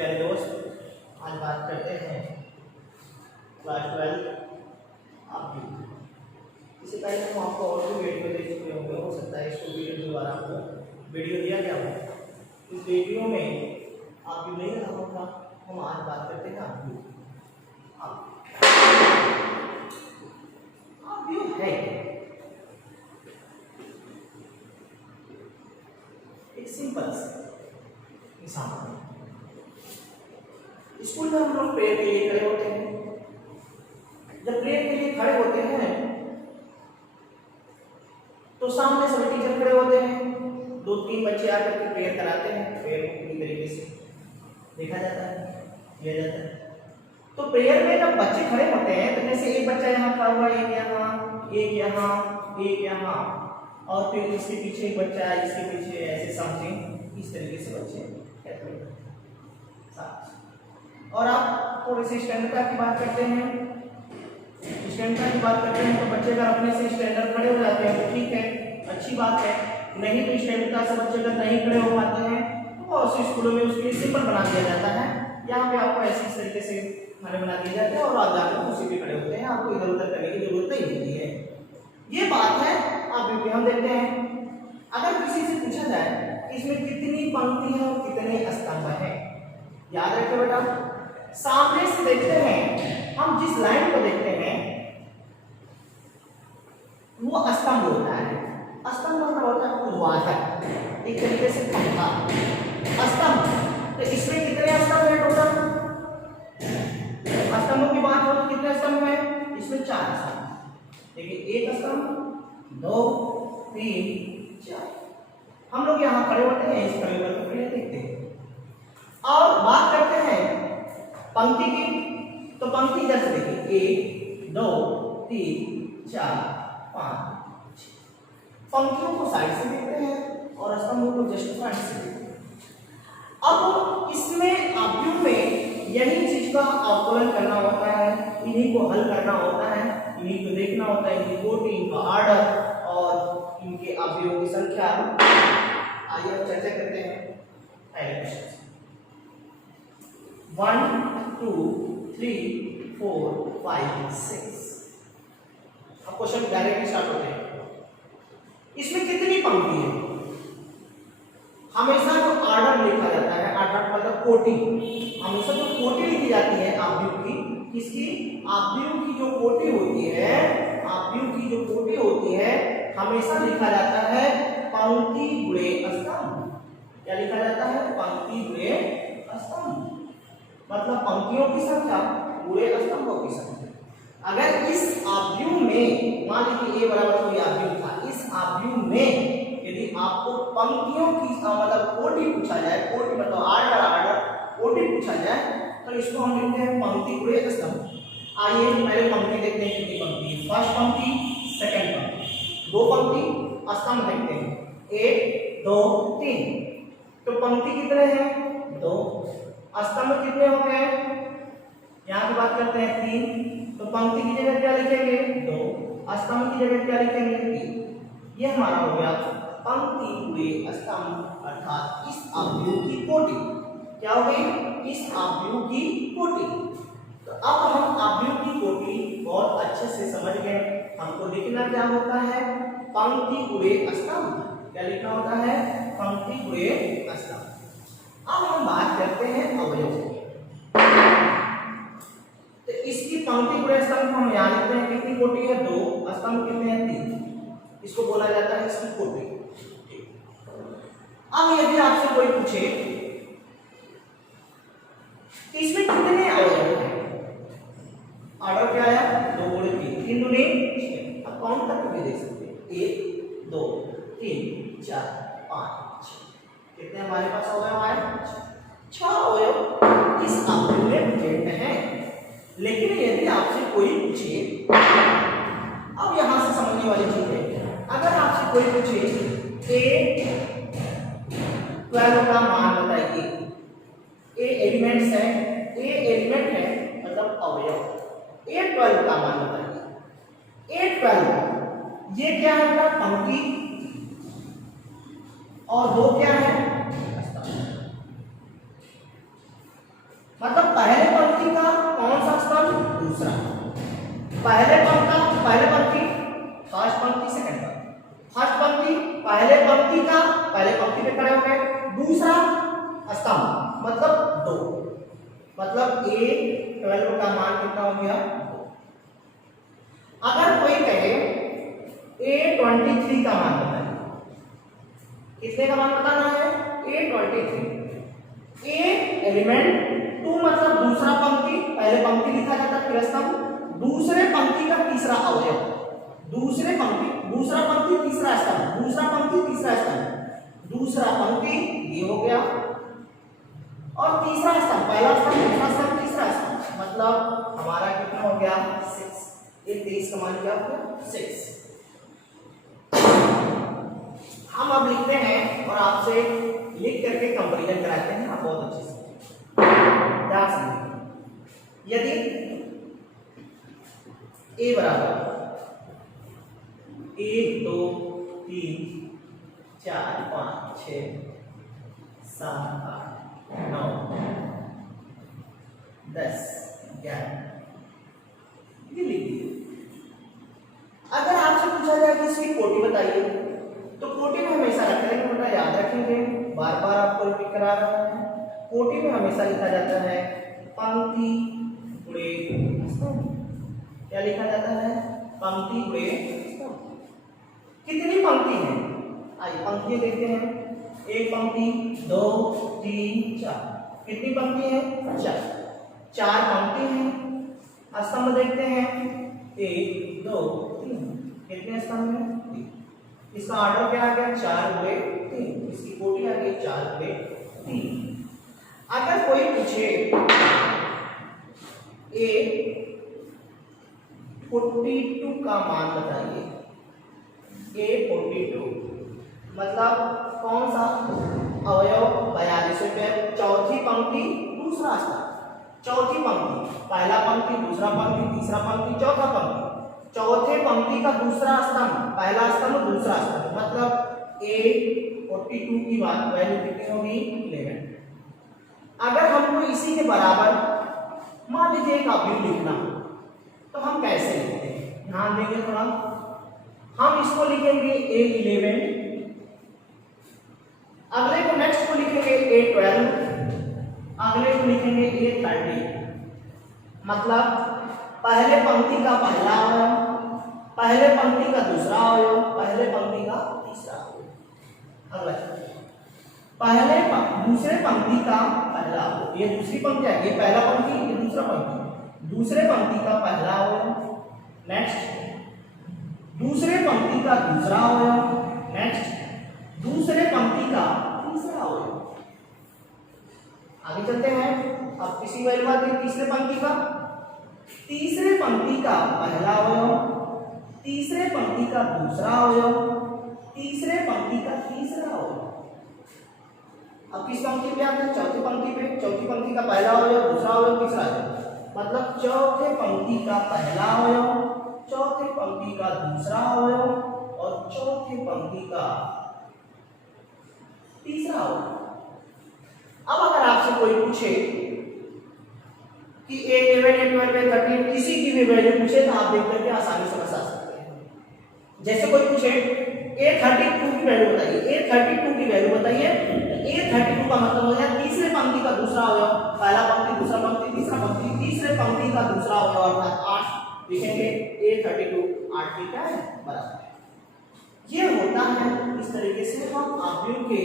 प्यारे दोस्त, आज बात करते हैं क्लास 12 आप भी। इससे पहले हम आपको और भी वीडियो दे चुके होंगे, हो सकता है इसको वीडियो दोबारा आपको वीडियो दिया गया हो। इस वीडियो में आप भी नहीं रहा होगा। हम आज बात करते हैं आप भी है एक सिंपल एग्जाम्पल। स्कूल में हम लोग प्रेयर के लिए खड़े होते हैं। जब प्रेयर के लिए खड़े होते हैं तो सामने सभी टीचर खड़े होते हैं, 2-3 बच्चे आकर के प्रेयर कराते हैं। प्रेयर को पूरी तरीके से देखा जाता है, किया जाता है। तो प्रेयर में जब बच्चे खड़े होते हैं तो जैसे एक बच्चा यहाँ खड़ा हुआ, एक यहाँ, एक यहाँ, एक यहाँ, और फिर इसके पीछे एक बच्चा, इसके पीछे, ऐसे समथिंग इस तरीके से बच्चे। और आप थोड़ी सी स्टैंडर्ड की बात करते हैं, स्टैंडर्ड की बात करते हैं तो बच्चे अगर अपने से स्टैंडर्ड खड़े हो जाते हैं तो ठीक है, अच्छी बात है। नहीं तो स्टैंडर्ड से बच्चे अगर नहीं खड़े हो पाते हैं तो बहुत से स्कूलों में उसके लिए सिंपल बना दिया जाता है। यहाँ पे आपको ऐसे इस तरीके से खाने बना दिए जाते हैं और आप जाकर उसी पे खड़े होते हैं, आपको इधर उधर करने की जरूरत नहीं होती है। ये बात है। आप हम देखते हैं, अगर किसी से पूछा जाए इसमें कितनी पंक्ति है और कितने स्तंभ है, याद रखिए बेटा, सामने से देखते हैं हम, जिस लाइन को देखते हैं वो स्तंभ होता है। स्तंभ मतलब होता है ऊर्ध्वाधर, एक तरीके से पंखा। स्तंभ, तो इसमें कितने स्तंभ है टोटल? स्तंभों की बात हो तो कितने स्तंभ है? इसमें 4 स्तंभ। देखिए, 1 स्तंभ, 2, 3, 4। हम लोग यहाँ खड़े होते हैं, इस खड़े होकर के देखते हैं और बात करते हैं पंक्ति की। तो पंक्ति इधर से देखिए, 1, 2, 3, 4, 5, 6। पंक्तियों को साइड से देखते हैं और स्तंभों को जस्ट फ्रंट से देखते हैं। अब इसमें आव्यूह में यही चीज का अवकलन करना होता है, इन्हीं को हल करना होता है, इन्हीं को देखना होता है, इनकी कोटि, इनका आर्डर और इनके अवयवों की संख्या। आइए हम चर्चा करते हैं पहले क्वेश्चन। 1, 2, 3, 4, 5, 6। अब क्वेश्चन डायरेक्टली स्टार्ट होते हैं। इसमें कितनी पंक्ति है? हमेशा जो आर्डर लिखा जाता है, आर्डर मतलब कोटि, हमेशा जो कोटि लिखी जाती है आव्यूह की, किसकी? आव्यूह की जो कोटि होती है, आव्यूह की जो कोटि होती है, हमेशा लिखा जाता है पंक्ति गुणे स्तंभ। क्या लिखा जाता है? पंक्ति गुणे स्तंभ, मतलब पंक्तियों की संख्या गुणे स्तंभों की संख्या। अगर इस आव्यूह में मान लीजिए a बराबर कोई आव्यूह था, इस आव्यूह में यदि आपको पंक्तियों की मतलब कोटि पूछा जाए, कोटि मतलब आर्डर कोटि पूछा जाए, तो इसको हम लिखते हैं पंक्ति गुणे स्तंभ। आइए पहले पंक्ति देखते हैं, कितनी पंक्ति है। फर्स्ट पंक्ति, सेकंड पंक्ति, 2 पंक्ति, स्तंभ देखते हैं 1, 2, 3। तो पंक्ति कितने हैं? 2। स्तंभ कितने हो गए? यहाँ की बात करते हैं 3। तो पंक्ति की जगह क्या लिखेंगे? 2। स्तंभ की जगह क्या लिखेंगे? 3। ये हमारा हो गया पंक्ति गुणे स्तंभ, अर्थात इस आव्यूह की कोटि। क्या हो गई? इस आव्यूह की कोटि। तो अब हम आव्यूह की कोटि बहुत अच्छे से समझ गए। हमको लिखना क्या होता है? पंक्ति गुणे स्तंभ। क्या लिखना होता है? पंक्ति गुणे स्तंभ। अब हम बात करते हैं अवयव की। तो इसकी पंक्ति गुणे स्तंभ हम यहाँ लिखते हैं, कितनी कोटि है? 2। स्तंभ कितने हैं? 3। इसको बोला जाता है इसकी कोटि। अब यदि आपसे कोई पूछे कि इसमें कितने अवयव हैं, ऑर्डर क्या आया? 2 गुणे 3, 3 गुणे 6। अब काउंट करके भी देख सकते हैं, 1, 2, 3, 4, 5, 6। कितने हमारे पास अवयव आए? 6 अवयव इस आव्यूह में प्रेजेंट हैं। लेकिन यदि आपसे कोई पूछे, अब यहां से समझने वाली चीज है, अगर आपसे कोई पूछे A12 का मान बताइए। A एलिमेंट्स है, A एलिमेंट है मतलब अवयव। A12 का मान बताइए। A12 ये क्या है बेटा? पंक्ति, और 2 क्या है? दूसरा। पहले पंक्ति फर्स्ट पंक्ति सेकंड पंक्ति, फर्स्ट पंक्ति पहले पंक्ति पे खड़े हो गए, दूसरा स्तंभ मतलब 2, मतलब A12 का मान कितना हो गया 2। अगर कोई कहे A23 का मान बताइए, कितने का मान बताना है A23, A एलिमेंट 2 मतलब दूसरा पंक्ति, पहले पंक्ति लिखा जाता है फिर स्तंभ, दूसरे पंक्ति का तीसरा अवयव, दूसरा पंक्ति तीसरा स्तंभ, दूसरा पंक्ति ये हो गया, और तीसरा स्तंभ, पहला स्तंभ, दूसरा स्तंभ, तीसरा स्तंभ, मतलब हमारा कितना हो गया 6। ये 23 का मान क्या हो गया 6। हम अब लिखते हैं और आपसे लिख करके कंपैरिजन कराते हैं, आप बहुत अच्छे से ध्यान से। यदि A बराबर 1 2 3 4 5 6 7 8 9 10 11 ये लिख दीजिए। अगर आपसे पूछा जाए कि इसकी कोटि बताइए, तो कोटि में हमेशा रखने का बेटा याद रखेंगे, बार बार आपको रिपीट करा रहा है। कोटि में हमेशा लिखा जाता है पंक्ति गुणे स्तंभ। क्या लिखा जाता है पंक्ति गुणे स्तंभ। कितनी पंक्ति है आइए पंक्तियां देखते हैं, एक पंक्ति 2 3 4, कितनी पंक्ति है 4 पंक्ति है। स्तंभ देखते हैं 1 2 3, कितने स्तंभ है 3। इसका ऑर्डर क्या आ गया 4 गुणे 3, इसकी कोटि आ गई 4 गुणे 3। अगर कोई पूछे A42 का मान बताइए, A42 मतलब कौन सा अवयव 42 पे, चौथी पंक्ति दूसरा स्तंभ, चौथी पंक्ति पहला पंक्ति दूसरा पंक्ति तीसरा पंक्ति चौथा पंक्ति, चौथे पंक्ति का दूसरा स्तंभ, पहला स्तंभ दूसरा स्तंभ, मतलब A42 की बात वैल्यू कितनी होगी 11। अगर हमको इसी के बराबर मान लीजिए एक अवयव लिखना, तो हम कैसे लिखते हैं ध्यान देंगे थोड़ा। हम इसको लिखेंगे A11, अगले को नेक्स्ट को लिखेंगे A12, अगले को लिखेंगे A13, मतलब पहले पंक्ति का पहला अवयव, पहले पंक्ति का दूसरा अवयव, पहले पंक्ति का तीसरा अवयव। अगला दूसरे पंक्ति का पहला अवयव, ये दूसरी पंक्ति है, ये पहला पंक्ति ये दूसरा पंक्ति, दूसरे पंक्ति का पहला अवयव, नेक्स्ट दूसरे पंक्ति का दूसरा अवयव, नेक्स्ट दूसरे पंक्ति का तीसरा अवयव। आगे चलते हैं, अब किसी वैल्यू आती है तीसरे पंक्ति का, तीसरे पंक्ति का पहला अवयव, तीसरे पंक्ति का दूसरा अवयव, तीसरे पंक्ति का तीसरा अवयव। अब किस पंक्ति पे आते हैं चौथी पंक्ति पे, चौथी पंक्ति का पहला अवयव दूसरा अवयव तीसरा अवयव, मतलब चौथे पंक्ति का पहला अवयव, चौथे पंक्ति का दूसरा अवयव और चौथे पंक्ति का तीसरा अवयव। अब अगर आपसे कोई पूछे कि A11 A12 A13 किसी की भी वैल्यू पूछे तो आप देख करके आसानी से बता सकते हैं। जैसे कोई पूछे A32 की वैल्यू बताइए, A32 की वैल्यू बताइए, A32 का मतलब हो गया तीसरे पंक्ति का दूसरा अवयव, पहला पंक्ति दूसरा पंक्ति तीसरा पंक्ति, तीसरे पंक्ति का दूसरा अवयव अर्थात 8 लिखेंगे। A32 8 की क्या है बराबर है। ये होता है इस तरीके से हम आव्यूह के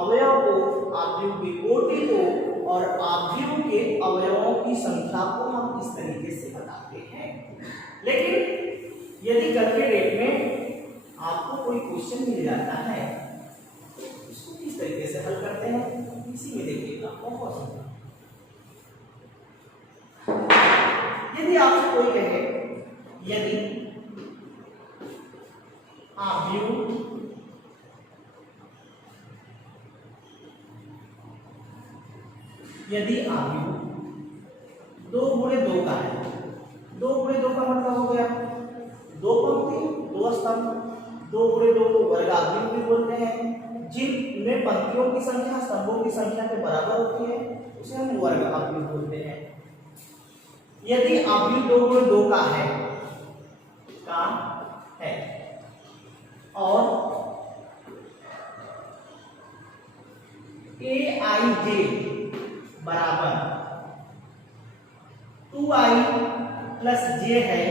अवयव को, आव्यूह की कोटि को और आव्यूह के अवयवों की संख्या को हम इस तरीके से बताते हैं। लेकिन यदि कल के डेट में आपको कोई क्वेश्चन मिल जाता है तो इसको किस तरीके से हल करते हैं इसी में देखिएगा बहुत आसान। यदि आपसे कोई कहे यदि आव्यूह दो गुणे दो का है, 2 गुणे 2 का मतलब हो गया 2 पंक्ति 2 स्तंभ, 2 गुणे 2 को वर्ग आव्यूह भी बोलते हैं। जिनमें पंक्तियों की संख्या स्तंभों की संख्या के बराबर होती है उसे हम वर्ग आव्यूह बोलते हैं। यदि अवयव 2 गुणे 2 का है और aij बराबर 2i प्लस j है,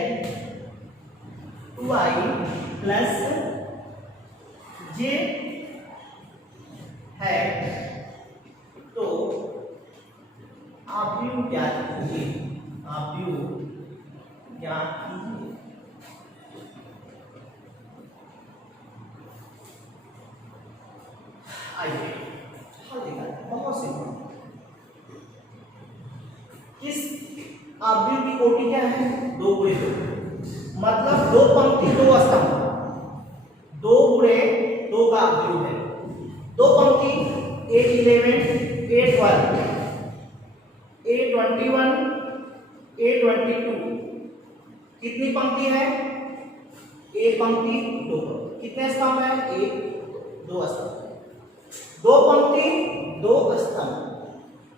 2i प्लस j है, तो अवयव ज्ञात कीजिए, अवयव ज्ञात कीजिए। आइए हल दिखाते हैं, बहुत सिंपल। इस अवयव की कोटि क्या है? 2 गुणे 2, मतलब 2 पंक्ति 2 स्तंभ, 2 गुणे 2 का अवयव है। 2 पंक्ति A11 A12 A21 A22, कितनी पंक्ति है? एक पंक्ति 2, कितने स्तंभ है? 1 2 स्तंभ, 2 पंक्ति 2 स्तंभ।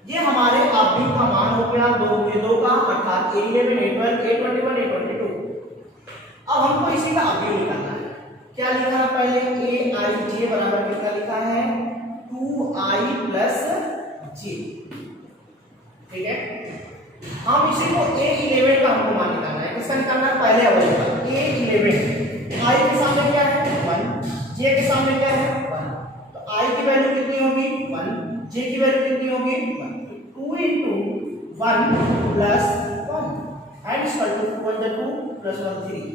ये हमारे अवयव का मान हो गया 2 गुणे 2 का, अर्थात A11 A12 A21 A22। अब हमको इसी का अवयव निकालना है। क्या लिखा है? पहले aij बराबर कितना लिखा है? 2i प्लस j, ठीक है। हम इसी को A11 का हमको मान निकालना है। किसका निकालना है? पहले अवयव का A11। i के सामने क्या है? 1, j के सामने क्या है? 1, तो i की वैल्यू कितनी होगी? 1, j की वैल्यू कितनी होगी? 1, 2 into 1 plus 1 and equal to 2 1 2 plus 1 3।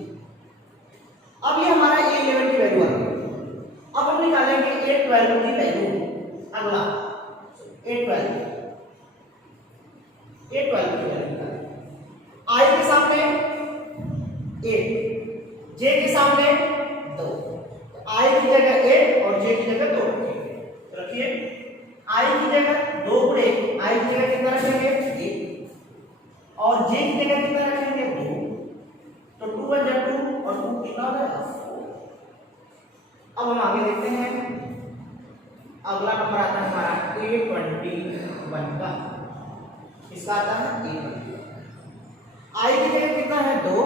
अब ये हमारा A11 की वैल्यू आ गई। अब हम निकालेंगे A12 की वैल्यू। अगला A12 की वैल्यू निकालेंगे। I के सामने 8, J के सामने 2, तो I की जगह 8 और J की जगह 2 रखिए। I की जगह 2 गुणे I की जगह कितना रखेंगे? 1, और J की जगह कितना रखेंगे? 2, तो 2 1 2 और 2 कितना हो जाएगा? 4। अब हम आगे देखते हैं। अगला नंबर आता है हमारा A21 का। इसका आता है A21। I की जगह कितना है? 2,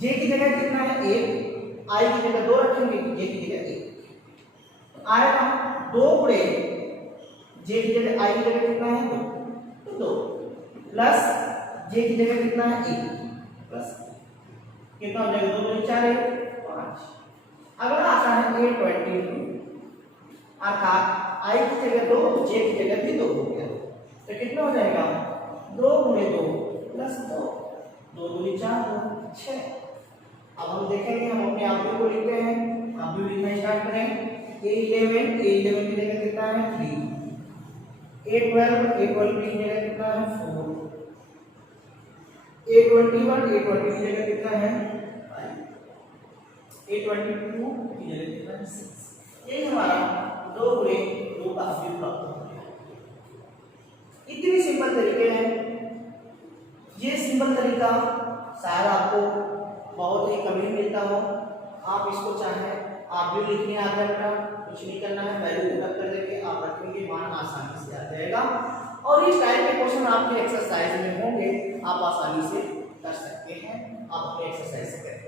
J की जगह कितना है? 1, I की जगह 2 रखेंगे, J की जगह 1, आएगा 2 गुणे J की जगह I की जगह कितना है? 2, तो 2 प्लस J की जगह कितना है? 1 प्लस कितना हो जाएगा? 2 4 5। अगला आता है A22, अर्थात I की जगह 2 J की जगह भी 2 हो गया, तो कितना हो जाएगा? 2 गुणे 2 प्लस 2, 2 दूनी 4 2 6। अब हम देखेंगे, हम अपने अवयव को लिखते हैं। अवयव लिखना स्टार्ट करें। A11 की जगह कितना है? 3, A12 की जगह कितना है? 4, A21 की जगह कितना है? 5, A22 की जगह कितना है? 6। ये हमारा 2 गुणे 2 का अवयव प्राप्त हो गया। इतनी सिंपल तरीके हैं। ये सिंपल तरीका शायद आपको बहुत ही कम ही मिलता हो। आप इसको चाहें आप भी लिखने आ जाए, बेटा कुछ नहीं करना है, वैल्यू पुट कर देके आप रखेंगे, मान आसानी से आ जाएगा। और इस टाइप के क्वेश्चन आपके एक्सरसाइज में होंगे, आप आसानी से कर सकते हैं। आप अपने एक्सरसाइज से करें।